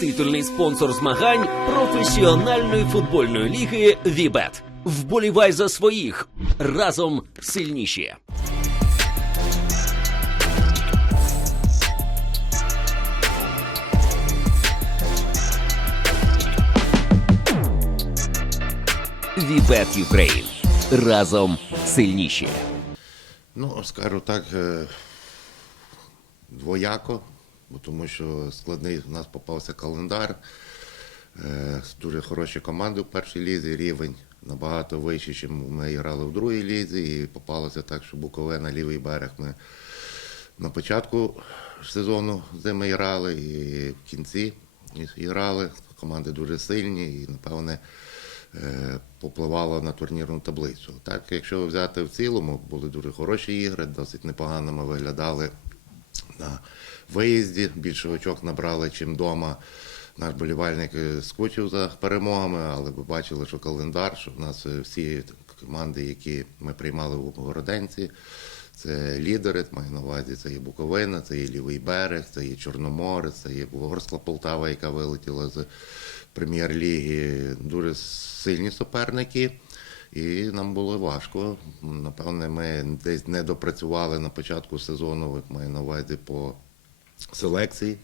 Титульний спонсор змагань професіональної футбольної ліги Вібет. Вболівай за своїх разом сильніші. Вібет Юкрейн. Разом сильніші. Ну, скажу так, е, двояко, бо тому що складний у нас попався календар. Е, Дуже хороші команди в першій лізі, рівень набагато вищий, ніж ми грали в другій лізі. І попалося так, що Буковина, лівий берег ми на початку сезону де ми грали, і в кінці грали. Команди дуже сильні і, напевне, е, попливало на турнірну таблицю. Так, якщо взяти в цілому, були дуже хороші ігри, досить непогано ми виглядали на виїзді. Більше очок набрали, чим вдома. Наш болівальник е, скучив за перемогами, але ви бачили, що календар, що в нас е, всі команди, які ми приймали у Городенці, це лідери, маю на увазі, це є Буковина, це є Лівий берег, це є Чорноморець, це є Ворскла Полтава, яка вилетіла з прем'єр-ліги. Дуже сильні суперники. І нам було важко. Напевне, ми десь не допрацювали на початку сезону, маю на увазі по селекції.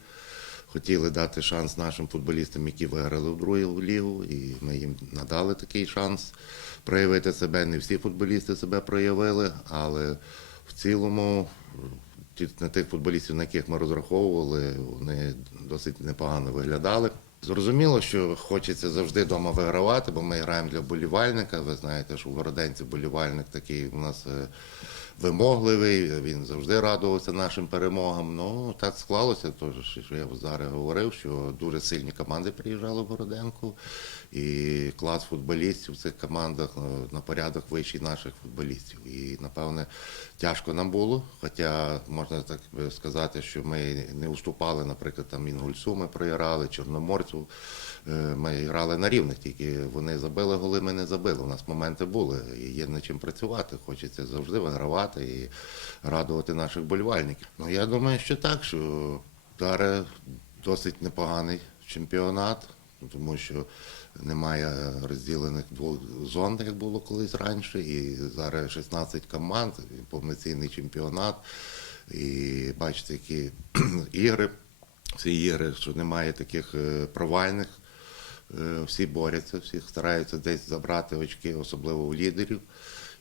Хотіли дати шанс нашим футболістам, які виграли в другу лігу, і ми їм надали такий шанс проявити себе. Не всі футболісти себе проявили, але в цілому на тих футболістів, на яких ми розраховували, вони досить непогано виглядали. Зрозуміло, що хочеться завжди вдома вигравати, бо ми граємо для болівальника. Ви знаєте, що в Городенці болівальник такий у нас е, вимогливий, він завжди радувався нашим перемогам. Ну так склалося, тож, що я зараз говорив, що дуже сильні команди приїжджали в Городенку, і клас футболістів в цих командах е, на порядок вищий наших футболістів. І напевне тяжко нам було. Хоча можна так сказати, що ми не уступали, наприклад, там Інгульсу ми програли, Чорноморцю. Е, Ми грали на рівних, тільки вони забили голи, ми не забили. У нас моменти були, і є над чим працювати. Хочеться завжди вигравати і радувати наших болівальників. Ну я думаю, що так, що зараз досить непоганий чемпіонат, тому що немає розділених двох зон, як було колись раніше, і зараз 16 команд, повноцінний чемпіонат. І бачите, які ігри, всі ігри, що немає таких е, провальних. Е, Всі борються, всі стараються десь забрати очки, особливо у лідерів.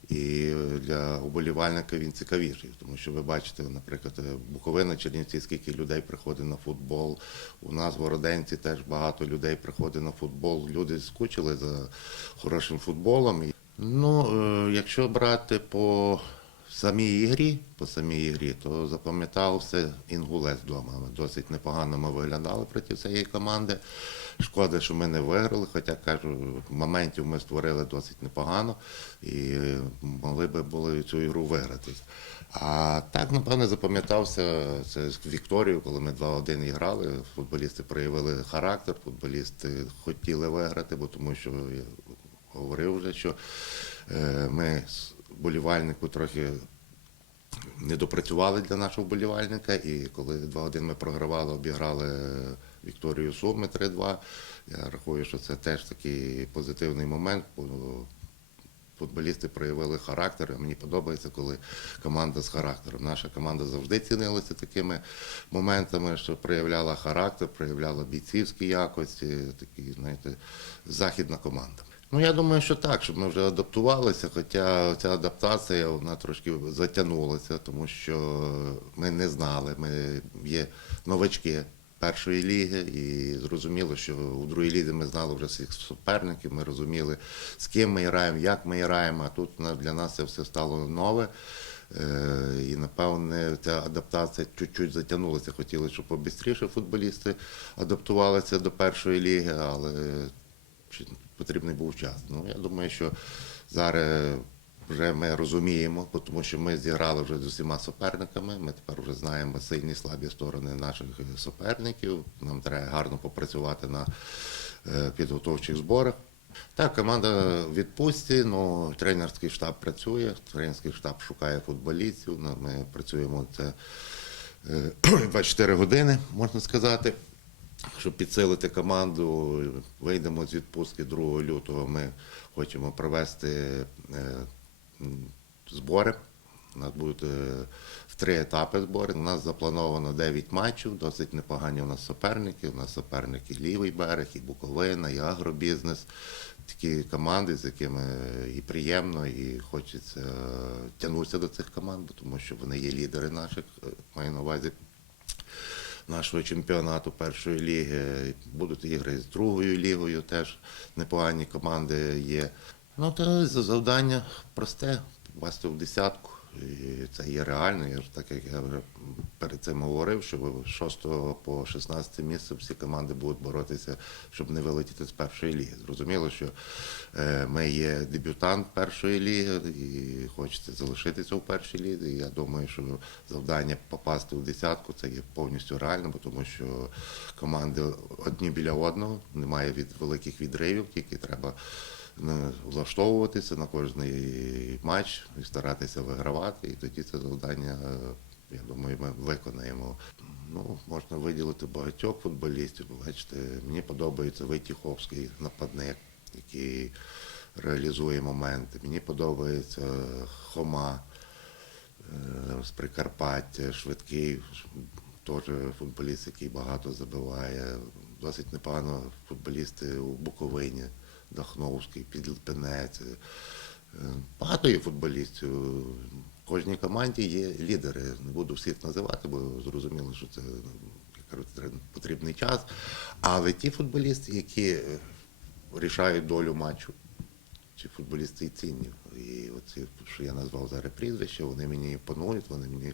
І для уболівальника він цікавіший, тому що ви бачите, наприклад, Буковина, Чернівці, скільки людей приходить на футбол. У нас в Городенці теж багато людей приходить на футбол. Люди скучили за хорошим футболом. Ну, е, якщо брати по самій ігрі, по самій ігрі, то запам'ятався інгулець вдома. Ми Досить непогано ми виглядали проти цієї команди. Шкода, що ми не виграли, хоча кажу, моментів ми створили досить непогано і могли би були цю ігру виграти. А так, напевне, запам'ятався це Вікторію, коли ми 2-1 грали. Футболісти проявили характер, футболісти хотіли виграти, бо тому що я говорив вже, що е, ми болівальнику трохи не допрацювали для нашого болівальника. І коли 2-1 ми програвали, обіграли Вікторію Суми 3-2. Я рахую, що це теж такий позитивний момент. бо Футболісти проявили характер. Мені подобається, коли команда з характером. Наша команда завжди цінилася такими моментами, що проявляла характер, проявляла бійцівські якості, такі, знаєте, західна команда. Ну, я думаю, що так, щоб ми вже адаптувалися, хоча ця адаптація вона трошки затягнулася, тому що ми не знали, ми є новачки першої ліги, і зрозуміло, що у другій лізі ми знали вже всіх суперників, ми розуміли, з ким ми граємо, як ми граємо, а тут для нас це все стало нове. Е, І напевне ця адаптація чуть-чуть затягнулася. Хотіли, щоб побистріше футболісти адаптувалися до першої ліги, але чи потрібний був час. Ну, я думаю, що зараз вже ми розуміємо, тому що ми зіграли вже з усіма суперниками. Ми тепер вже знаємо сильні слабі сторони наших суперників. Нам треба гарно попрацювати на е, підготовчих зборах. Так, команда в відпустці, ну тренерський штаб працює, тренерський штаб шукає футболістів. ну, Ми працюємо це е, 24 години, можна сказати. Щоб підсилити команду, вийдемо з відпустки 2 лютого. Ми хочемо провести е, збори. У нас будуть е, в три етапи збори. У нас заплановано 9 матчів, досить непогані у нас суперники. У нас суперники Лівий берег, і Буковина, і агробізнес. Такі команди, з якими і приємно, і хочеться тягнутися до цих команд, тому що вони є лідери наших, е, маю на увазі нашого чемпіонату першої ліги. Будуть ігри з другою лігою, теж непогані команди є. Ну, то завдання просте, попасти в десятку. І це є реально. Я так як я вже перед цим говорив, що з 6 по 16 місце всі команди будуть боротися, щоб не вилетіти з першої ліги. Зрозуміло, що е, ми є дебютант першої ліги і хочеться залишитися в першій лізі. Я думаю, що завдання попасти в десятку це є повністю реально, бо тому що команди одні біля одного, немає від великих відривів, тільки треба влаштовуватися на кожний матч і старатися вигравати. І тоді це завдання, я думаю, ми виконаємо. Ну, можна виділити багатьох футболістів. Бачите, мені подобається Витіховський нападник, який реалізує моменти. Мені подобається Хома е, з Прикарпаття, швидкий, теж футболіст, який багато забиває. Досить непогано футболісти у Буковині, Дахновський, Підліпенець. Е, Багато є футболістів. В кожній команді є лідери. Не буду всіх називати, бо зрозуміло, що це потрібний час. Але ті футболісти, які е, рішають долю матчу, чи футболісти і цінні. І оці, що я назвав зараз прізвища, вони мені імпонують, вони мені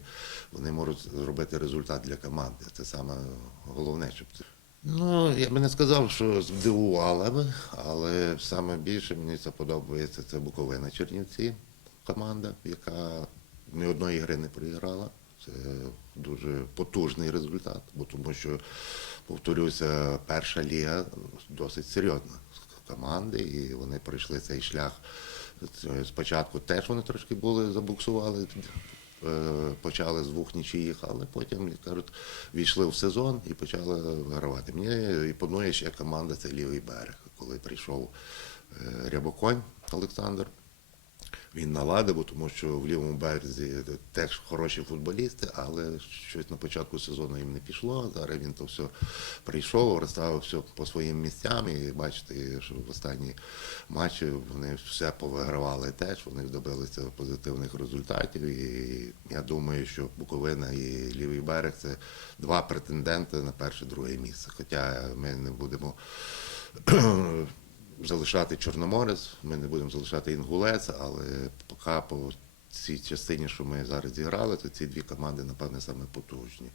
вони можуть зробити результат для команди. Це саме головне, щоб це. Ну, я би не сказав, що здивувала би, але саме більше мені це подобається. Це Буковина Чернівці, команда, яка ні одної гри не проіграла. Це дуже потужний результат, бо тому що, повторюся, перша ліга досить серйозна команди, і вони пройшли цей шлях. Спочатку теж вони трошки були, забуксували, почали з двох нічиїх, але потім, кажуть, війшли в сезон і почали вигравати. Мені імпонує ще команда це лівий берег, коли прийшов е, Рябоконь Олександр. Він наладив, тому що в лівому березі теж хороші футболісти, але щось на початку сезону їм не пішло. Зараз він то все прийшов, розставив все по своїм місцям. І бачите, що в останні матчі вони все повигравали теж. Вони добилися позитивних результатів. І я думаю, що Буковина і лівий берег це два претенденти на перше-друге місце. Хоча ми не будемо залишати Чорноморець, ми не будемо залишати Інгулець, але поки по цій частині, що ми зараз зіграли, то ці дві команди, напевне, саме потужні.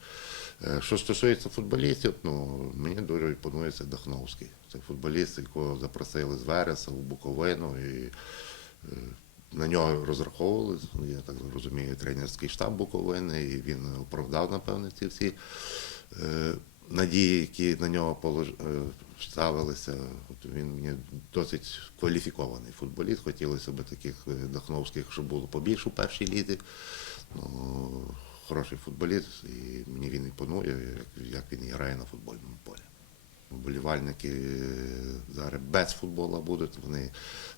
Е, Що стосується футболістів, ну мені дуже імпонує це Дахновський. Це футболіст, якого запросили з Вереса в Буковину. І, е, на нього розраховували, я так розумію, тренерський штаб Буковини, і він оправдав, напевне, ці всі е, надії, які на нього ставилися. От він мені досить кваліфікований футболіст. Хотілося б таких е, Дахновських, щоб було побільше у першій лізі. Ну, хороший футболіст, і мені він імпонує, як, як він грає на футбольному полі. Вболівальники е, зараз без футболу будуть, вони,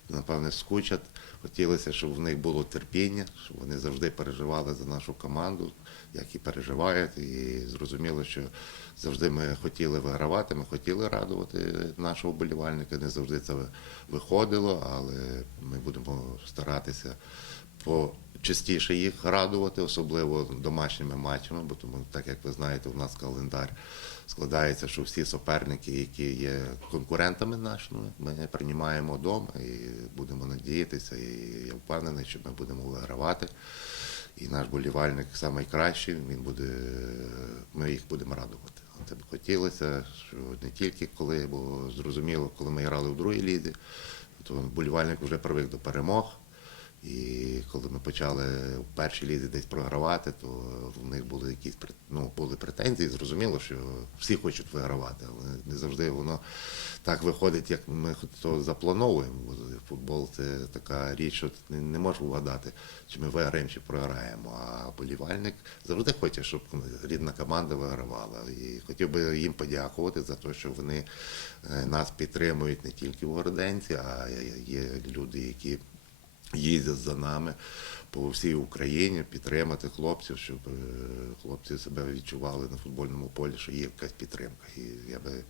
напевне, скучать. Хотілося, щоб в них було терпіння, щоб вони завжди переживали за нашу команду, як і переживають. І зрозуміло, що завжди ми хотіли вигравати, ми хотіли радувати нашого вболівальника. Не завжди це виходило, але ми будемо старатися по частіше їх радувати, особливо домашніми матчами, бо тому, так як ви знаєте, у нас календар складається, що всі суперники, які є конкурентами нашими, ми приймаємо вдома і будемо надіятися. І я впевнений, що ми будемо вигравати. І наш болівальник найкращий, він буде, ми їх будемо радувати. Це б хотілося, що не тільки коли, бо зрозуміло, коли ми грали в другій лізі, то болівальник вже привик до перемог. І коли ми почали в першій лізі десь програвати, то в них були якісь ну, були претензії. Зрозуміло, що всі хочуть вигравати, але не завжди воно так виходить, як ми то заплановуємо. Бо Футбол це така річ, що не, можеш вгадати, чи ми виграємо, чи програємо. А болівальник завжди хоче, щоб рідна команда вигравала. І хотів би їм подякувати за те, що вони е, нас підтримують не тільки в Городенці, а є люди, які їздять за нами по всій Україні, підтримати хлопців, щоб е, хлопці себе відчували на футбольному полі, що є якась підтримка. І я би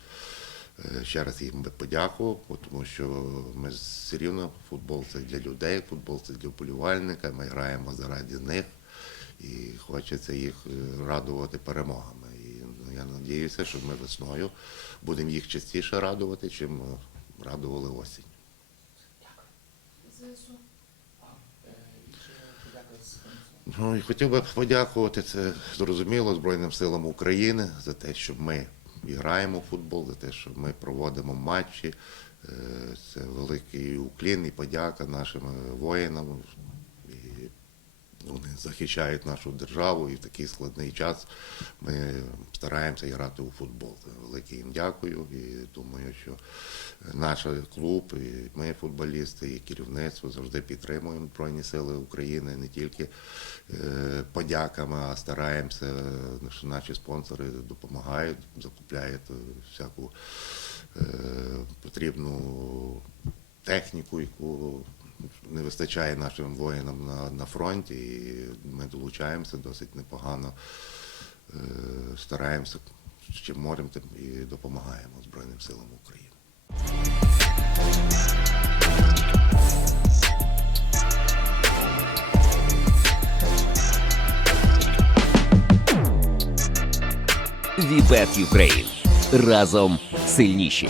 е, ще раз їм би подякував, тому що ми все рівно футбол це для людей, футбол це для вболівальника, ми граємо заради них і хочеться їх е, радувати перемогами. І ну, я надіюся, що ми весною будемо їх частіше радувати, чим радували осінь. Ну і хотів би подякувати це зрозуміло Збройним силам України за те, що ми граємо в футбол, за те, що ми проводимо матчі. Е, Це великий уклін і подяка нашим воїнам. Вони захищають нашу державу і в такий складний час ми стараємося грати у футбол. Велике їм дякую і думаю, що наш клуб, і ми, футболісти, і керівництво завжди підтримуємо Збройні Сили України не тільки е, подяками, а стараємося, що наші спонсори допомагають, закупляють всяку е, потрібну техніку, яку не вистачає нашим воїнам на, на фронті, і ми долучаємося досить непогано, е, стараємося, чим можемо, тим і допомагаємо Збройним силам України. Вібет Юкрейн. Разом сильніші.